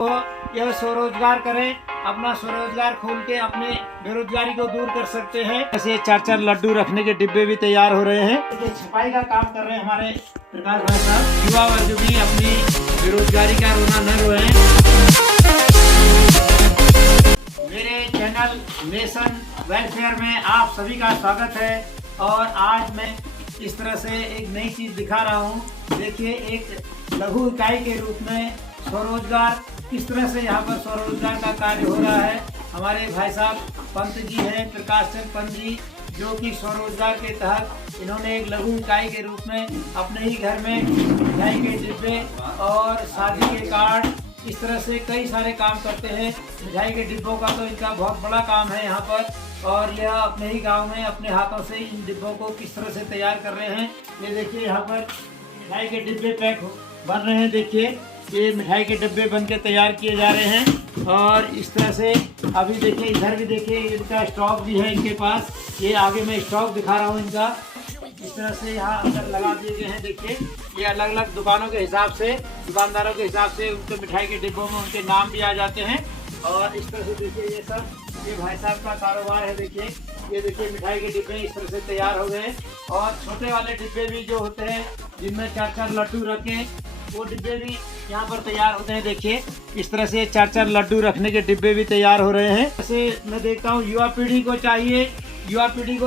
तो यह स्वरोजगार करें, अपना स्वरोजगार खोल के अपने बेरोजगारी को दूर कर सकते हैं। ऐसे 4-4 लड्डू रखने के डिब्बे भी तैयार हो रहे हैं। छपाई का काम कर रहे हैं हमारे प्रकाश भाई साहब। युवा वर्ग भी अपनी बेरोजगारी का रोना न रोए। मेरे चैनल नेशन वेलफेयर में आप सभी का स्वागत है। और आज मैं इस तरह से एक नई चीज दिखा रहा हूँ। देखिए, एक लघु इकाई के रूप में स्वरोजगार किस तरह से यहाँ पर स्वरोजगार का कार्य हो रहा है। हमारे भाई साहब पंत जी हैं, प्रकाश चंद्र पंत जी, जो कि स्वरोजगार के तहत इन्होंने एक लघु इकाई के रूप में अपने ही घर में मिठाई के डिब्बे और शादी के कार्ड, इस तरह से कई सारे काम करते हैं। मिठाई के डिब्बों का तो इनका बहुत बड़ा काम है यहाँ पर। और यह अपने ही गांव में अपने हाथों से इन डिब्बों को किस तरह से तैयार कर रहे हैं। ये देखिए, यहाँ पर मिठाई के डिब्बे पैक बन रहे हैं। देखिए, ये मिठाई के डिब्बे बन के तैयार किए जा रहे हैं। और इस तरह से अभी देखिए, इधर भी देखिए, इनका स्टॉक भी है इनके पास। ये आगे मैं स्टॉक दिखा रहा हूँ इनका। इस तरह से यहाँ अंदर लगा दिए गए हैं। देखिए, ये अलग अलग दुकानों के हिसाब से, दुकानदारों के हिसाब से उनके मिठाई के डिब्बों में उनके नाम भी आ जाते हैं। और इस तरह से देखिए, ये सब ये भाई साहब का कारोबार है। देखिए, ये देखिए, मिठाई के डिब्बे इस तरह से तैयार हो गए। और छोटे वाले डिब्बे भी जो होते हैं, जिनमें 4-4 लड्डू रखें, वो डिब्बे भी यहाँ पर तैयार होते हैं। देखिए, इस तरह से 4-4 लड्डू रखने के डिब्बे भी तैयार हो रहे हैं। जैसे मैं देखता हूँ, युवा पीढ़ी को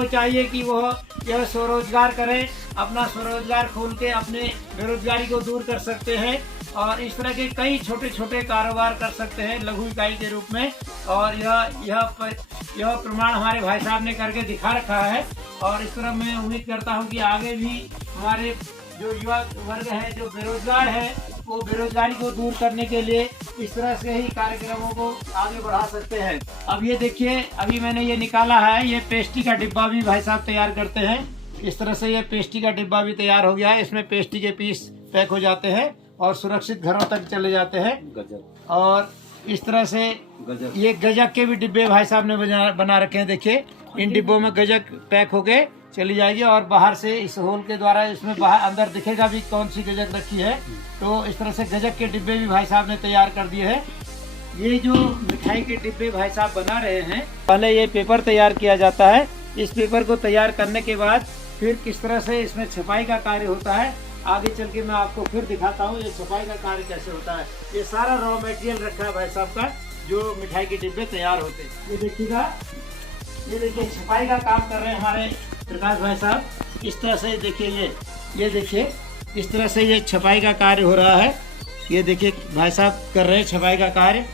चाहिए कि वह यह स्वरोजगार करें, अपना स्वरोजगार खोल के अपने बेरोजगारी को दूर कर सकते हैं। और इस तरह के कई छोटे छोटे कारोबार कर सकते हैं लघु इकाई के रूप में। और यह प्रमाण हमारे भाई साहब ने करके दिखा रखा है। और इस तरह मैं उम्मीद करता हूं कि आगे भी हमारे जो युवा वर्ग है, जो बेरोजगार है, वो बेरोजगारी को दूर करने के लिए इस तरह से ही कार्यक्रमों को आगे बढ़ा सकते हैं। अब ये देखिए, अभी मैंने ये निकाला है, ये पेस्ट्री का डिब्बा भी भाई साहब तैयार करते हैं। इस तरह से ये पेस्ट्री का डिब्बा भी तैयार हो गया है। इसमें पेस्ट्री के पीस पैक हो जाते हैं और सुरक्षित घरों तक चले जाते हैं। और इस तरह से ये गजक के भी डिब्बे भाई साहब ने बना रखे हैं। देखिए, इन डिब्बों में गजक पैक होके चली जाएगी और बाहर से इस होल के द्वारा इसमें बाहर अंदर दिखेगा भी कौन सी गजक रखी है। तो इस तरह से गजक के डिब्बे भी भाई साहब ने तैयार कर दिए हैं। ये जो मिठाई के डिब्बे भाई साहब बना रहे हैं, पहले ये पेपर तैयार किया जाता है। इस पेपर को तैयार करने के बाद फिर किस तरह से इसमें छपाई का कार्य होता है, आगे चल के मैं आपको फिर दिखाता हूँ ये छपाई का कार्य कैसे होता है। ये सारा रॉ मटेरियल रखा है भाई साहब का, जो मिठाई के डिब्बे तैयार होते हैं। ये देखिएगा, ये देखिए, छपाई का काम कर रहे हैं हमारे प्रकाश भाई साहब। इस तरह से देखिए, ये देखिए, इस तरह से ये छपाई का कार्य हो रहा है। ये देखिए, भाई साहब कर रहे हैं छपाई का कार्य।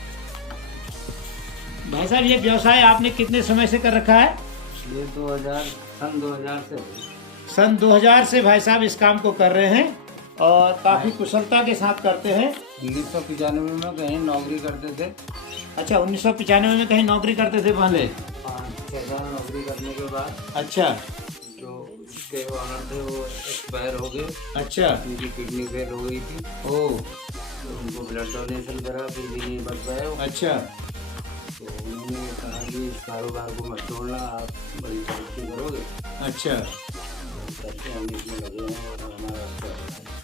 भाई साहब, ये व्यवसाय आपने कितने समय से कर रखा है? ये सन 2000 से भाई साहब इस काम को कर रहे हैं और काफी कुशलता के साथ करते हैं। 1995 में कहीं नौकरी करते थे। अच्छा, 1995 में कहीं नौकरी करते थे पहले? 5-6 साल नौकरी करने के बाद अच्छा, जो उसके ऑनर थे वो एक्सपायर हो गए। अच्छा, उनकी किडनी फेल हो गई थी। ओ, तो उनको ब्लड डोनेशन करा, फिर भी नहीं बच पाए। अच्छा, तो उन्होंने कहा कि इस कारोबार को मत छोड़ना, आप बड़ी तरक्की करोगे। अच्छा, करके हम इसमें लगे हैं और हमारा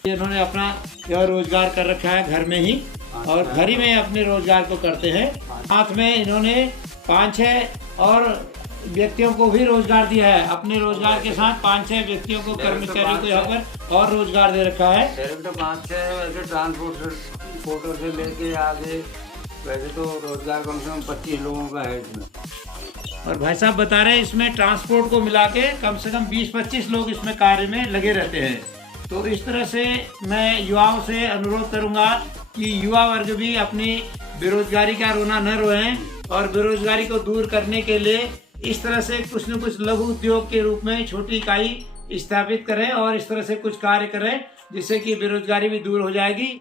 इन्होंने अपना यह रोजगार कर रखा है घर में ही, और घर ही में अपने रोजगार को करते हैं। साथ में इन्होंने 5-6 और व्यक्तियों को भी रोजगार दिया है। अपने रोजगार के साथ 5-6 व्यक्तियों को, कर्मचारियों को यहाँ पर और रोजगार दे रखा है। डायरेक्ट 5-6 वैसे ट्रांसपोर्टर से लेके आगे, वैसे तो रोजगार कम से कम 25 लोगों का है इसमें। और भाई साहब बता रहे हैं, इसमें ट्रांसपोर्ट को मिला के कम से कम 20-25 लोग इसमें कार्य में लगे रहते हैं। तो इस तरह से मैं युवाओं से अनुरोध करूंगा कि युवा वर्ग भी अपनी बेरोजगारी का रोना न रोएं और बेरोजगारी को दूर करने के लिए इस तरह से कुछ न कुछ लघु उद्योग के रूप में छोटी इकाई स्थापित करें और इस तरह से कुछ कार्य करें, जिससे कि बेरोजगारी भी दूर हो जाएगी।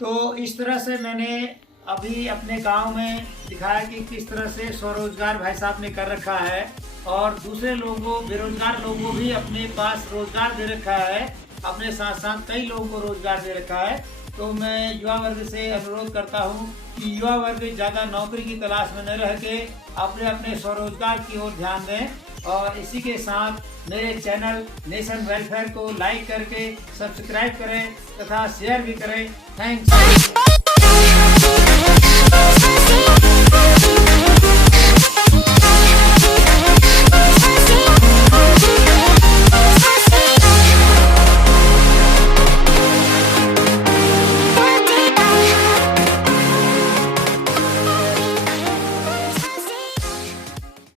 तो इस तरह से मैंने अभी अपने गांव में दिखाया कि किस तरह से स्वरोजगार भाई साहब ने कर रखा है और दूसरे लोगों, बेरोजगार लोगों को भी अपने पास रोजगार दे रखा है। अपने साथ साथ कई लोगों को रोजगार दे रखा है। तो मैं युवा वर्ग से अनुरोध करता हूं कि युवा वर्ग ज़्यादा नौकरी की तलाश में न रह के अपने अपने स्वरोजगार की ओर ध्यान दें। और इसी के साथ मेरे चैनल नेशन वेलफेयर को लाइक करके सब्सक्राइब करें तथा शेयर भी करें। थैंक्स।